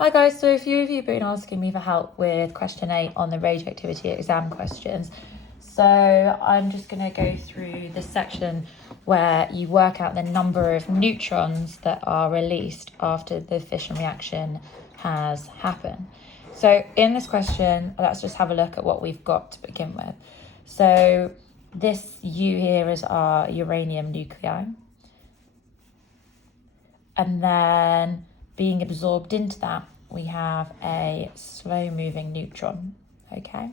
Hi guys, so a few of you have been asking me for help with question 8 on the radioactivity exam questions. So I'm just going to go through this section where you work out the number of neutrons that are released after the fission reaction has happened. So in this question, let's just have a look at what we've got to begin with. So this U here is our uranium nuclei. And then being absorbed into that, we have a slow-moving neutron, okay?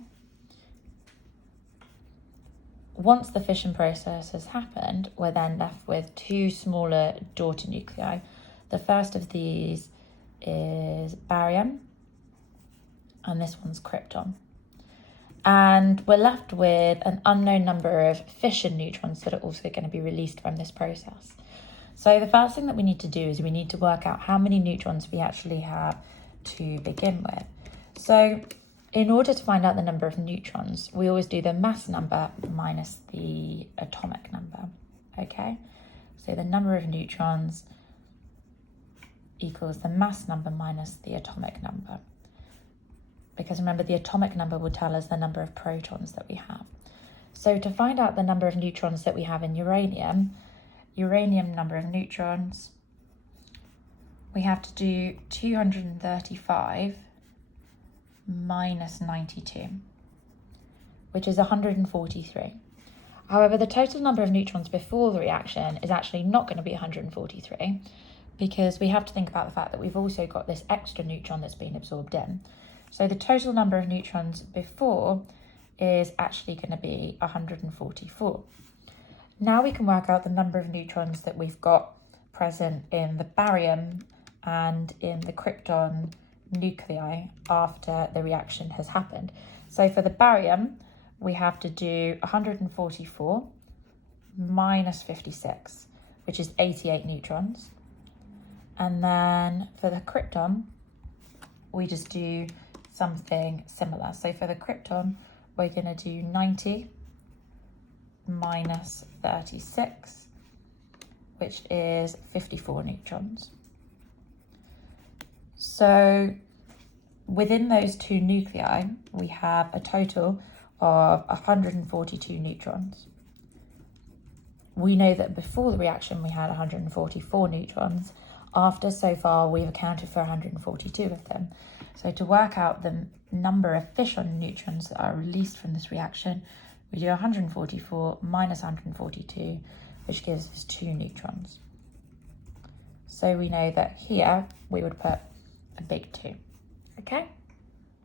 Once the fission process has happened, we're then left with two smaller daughter nuclei. The first of these is barium, and this one's krypton. And we're left with an unknown number of fission neutrons that are also going to be released from this process. So the first thing that we need to do is we need to work out how many neutrons we actually have to begin with. So in order to find out the number of neutrons, we always do the mass number minus the atomic number, okay? So the number of neutrons equals the mass number minus the atomic number. Because remember, the atomic number will tell us the number of protons that we have. So to find out the number of neutrons that we have in uranium number of neutrons, we have to do 235 minus 92, which is 143. However, the total number of neutrons before the reaction is actually not going to be 143, because we have to think about the fact that we've also got this extra neutron that's been absorbed in. So the total number of neutrons before is actually going to be 144. Now we can work out the number of neutrons that we've got present in the barium and in the krypton nuclei after the reaction has happened. So for the barium, we have to do 144 minus 56, which is 88 neutrons. And then for the krypton, we just do something similar. So for the krypton, we're going to do 90 minus 36, which is 54 neutrons. So within those two nuclei, we have a total of 142 neutrons. We know that before the reaction we had 144 neutrons. After, so far, we've accounted for 142 of them. So to work out the number of fission neutrons that are released from this reaction, we do 144 minus 142, which gives us 2 neutrons. So we know that here we would put a big 2, okay?